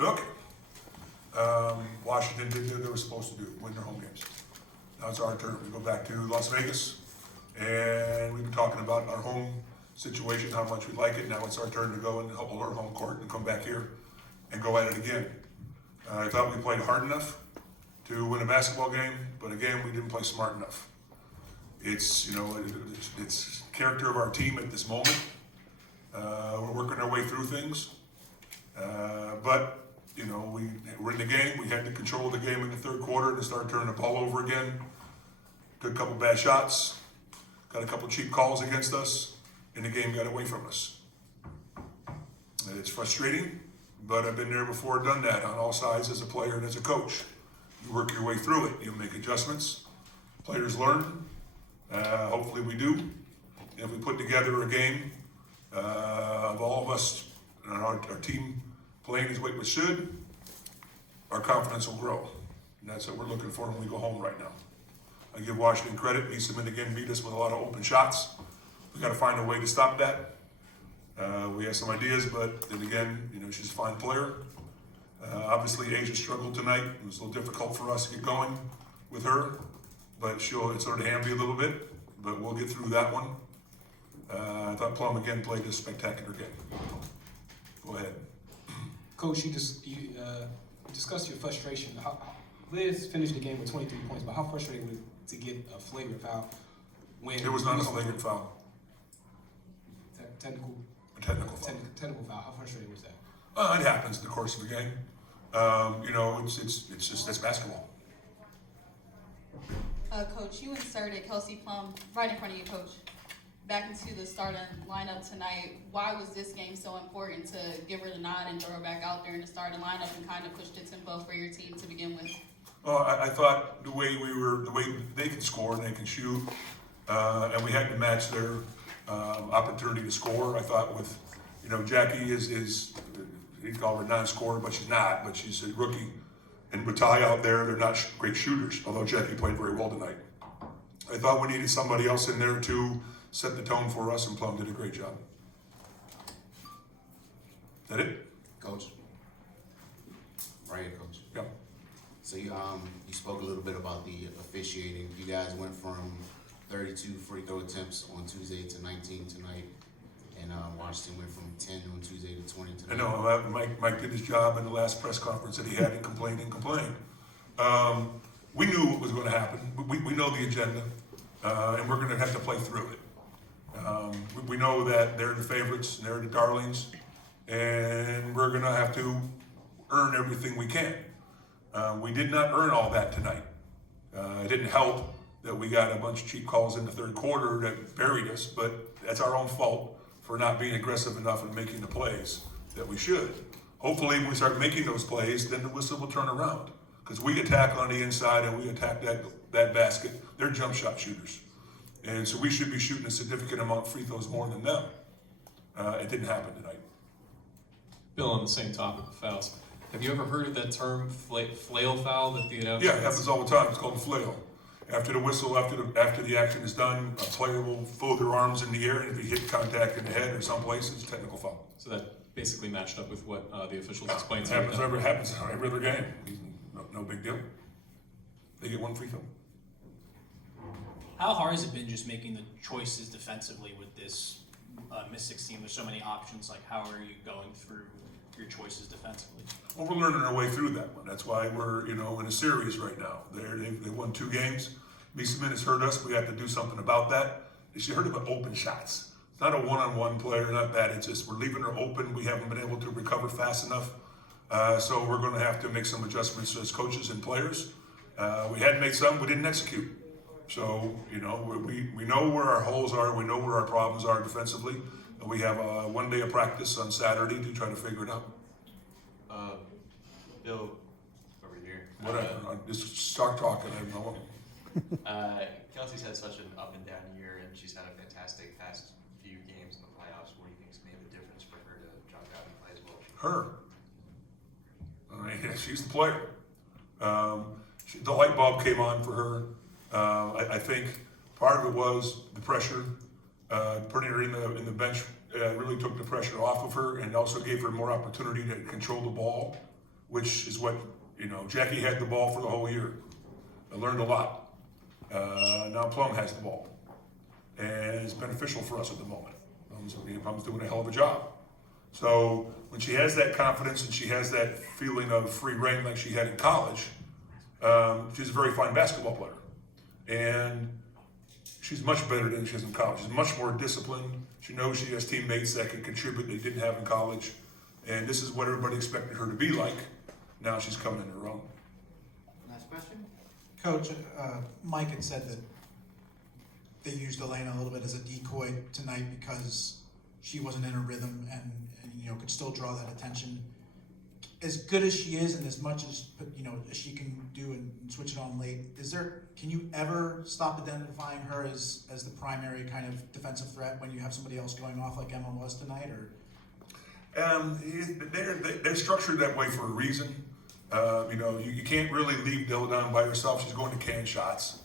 Okay. Washington did what they were supposed to do, win their home games. Now it's our turn. We go back to Las Vegas, and we've been talking about our home situation, how much we like it. Now it's our turn to go and help our home court and come back here and go at it again. I thought we played hard enough to win a basketball game, but again, we didn't play smart enough. It's it's character of our team at this moment. We're working our way through things, but we're in the game. We had to control the game in the third quarter and start turning the ball over again. Took a couple bad shots, got a couple cheap calls against us, and the game got away from us. And it's frustrating, but I've been there before, done that on all sides as a player and as a coach. You work your way through it. You make adjustments. Players learn. Hopefully we do. And if we put together a game of all of us and our team playing as we should, our confidence will grow. And that's what we're looking for when we go home right now. I give Washington credit. Eastman again beat us with a lot of open shots. We got to find a way to stop that. We have some ideas, but then again, she's a fine player. Obviously, Asia struggled tonight. It was a little difficult for us to get going with her, but it's sort of hamby a little bit, but we'll get through that one. I thought Plum again played a spectacular game. Go ahead. Coach, you discussed your frustration. Liz finished the game with 23 points, but how frustrating was it to get a flagrant foul when it was not a flagrant foul? Technical foul. How frustrating was that? It happens in the course of the game. It's just that's basketball. Coach, you inserted Kelsey Plum right in front of you, Coach, back into the starting lineup tonight. Why was this game so important to give her the nod and throw her back out there in the starting lineup and kind of push the tempo for your team to begin with? Well, I thought the way they can score and they can shoot, and we had to match their opportunity to score. I thought with, Jackie is he'd call her a non-scorer, but she's not. But she's a rookie, and with Ty out there, they're not great shooters. Although Jackie played very well tonight. I thought we needed somebody else in there to set the tone for us, and Plum did a great job. Is that it? Coach. Right here, Coach. Yeah. So you spoke a little bit about the officiating. You guys went from 32 free throw attempts on Tuesday to 19 tonight, and Washington went from 10 on Tuesday to 20 tonight. I know, Mike did his job in the last press conference that he had and complained. We knew what was going to happen. We know the agenda, and we're going to have to play through it. We know that they're the favorites, they're the darlings, and we're going to have to earn everything we can. We did not earn all that tonight. It didn't help that we got a bunch of cheap calls in the third quarter that buried us, but that's our own fault for not being aggressive enough and making the plays that we should. Hopefully when we start making those plays, then the whistle will turn around. Because we attack on the inside and we attack that basket. They're jump shot shooters. And so we should be shooting a significant amount of free throws more than them. It didn't happen tonight. Bill, on the same topic of fouls, have you ever heard of that term, flail foul? That the Yeah, it happens all the time. It's called a flail. After the whistle, after the action is done, a player will fold their arms in the air, and if he hit contact in the head or someplace, it's a technical foul. So that basically matched up with what the officials explained It to you. happens every other game. No big deal. They get one free throw. How hard has it been just making the choices defensively with this Mystics team? There's so many options. Like, how are you going through your choices defensively? Well, we're learning our way through that one. That's why we're, in a series right now. They won 2 games. Eastman has hurt us. We have to do something about that. She heard about open shots. It's not a one-on-one player, not that. It's just we're leaving her open. We haven't been able to recover fast enough. So we're going to have to make some adjustments as coaches and players. We had made some. We didn't execute. So, we know where our holes are. We know where our problems are defensively. And we have 1 day of practice on Saturday to try to figure it out. Bill, over here. Whatever. Just start talking. I don't know. Kelsey's had such an up and down year, and she's had a fantastic past few games in the playoffs. What do you think's made the difference for her to jump out and play as well? Her. She's the player. The light bulb came on for her. I think part of it was the pressure. Putting her in the bench really took the pressure off of her and also gave her more opportunity to control the ball which is what, Jackie had the ball for the whole year. I learned a lot. Now Plum has the ball, and it's beneficial for us at the moment. Plum's doing a hell of a job. So when she has that confidence and she has that feeling of free reign like she had in college, she's a very fine basketball player. And she's much better than she is in college. She's much more disciplined. She knows she has teammates that can contribute they didn't have in college. And this is what everybody expected her to be like. Now she's coming in her own. Last question? Coach, Mike had said that they used Elena a little bit as a decoy tonight because she wasn't in her rhythm and could still draw that attention. As good as she is and as much as as she can do and switch it on late, can you ever stop identifying her as the primary kind of defensive threat when you have somebody else going off like Emma was tonight? Or they're structured that way for a reason. You can't really leave Dilla down by herself. She's going to can shots.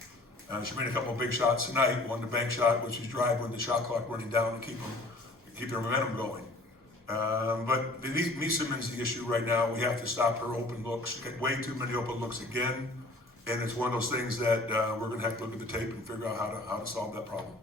She made a couple of big shots tonight. One the bank shot, which is drive with the shot clock running down and keep their momentum going. But me Simmons, the issue right now, we have to stop her open looks. She's got way too many open looks again, and it's one of those things that we're going to have to look at the tape and figure out how to solve that problem.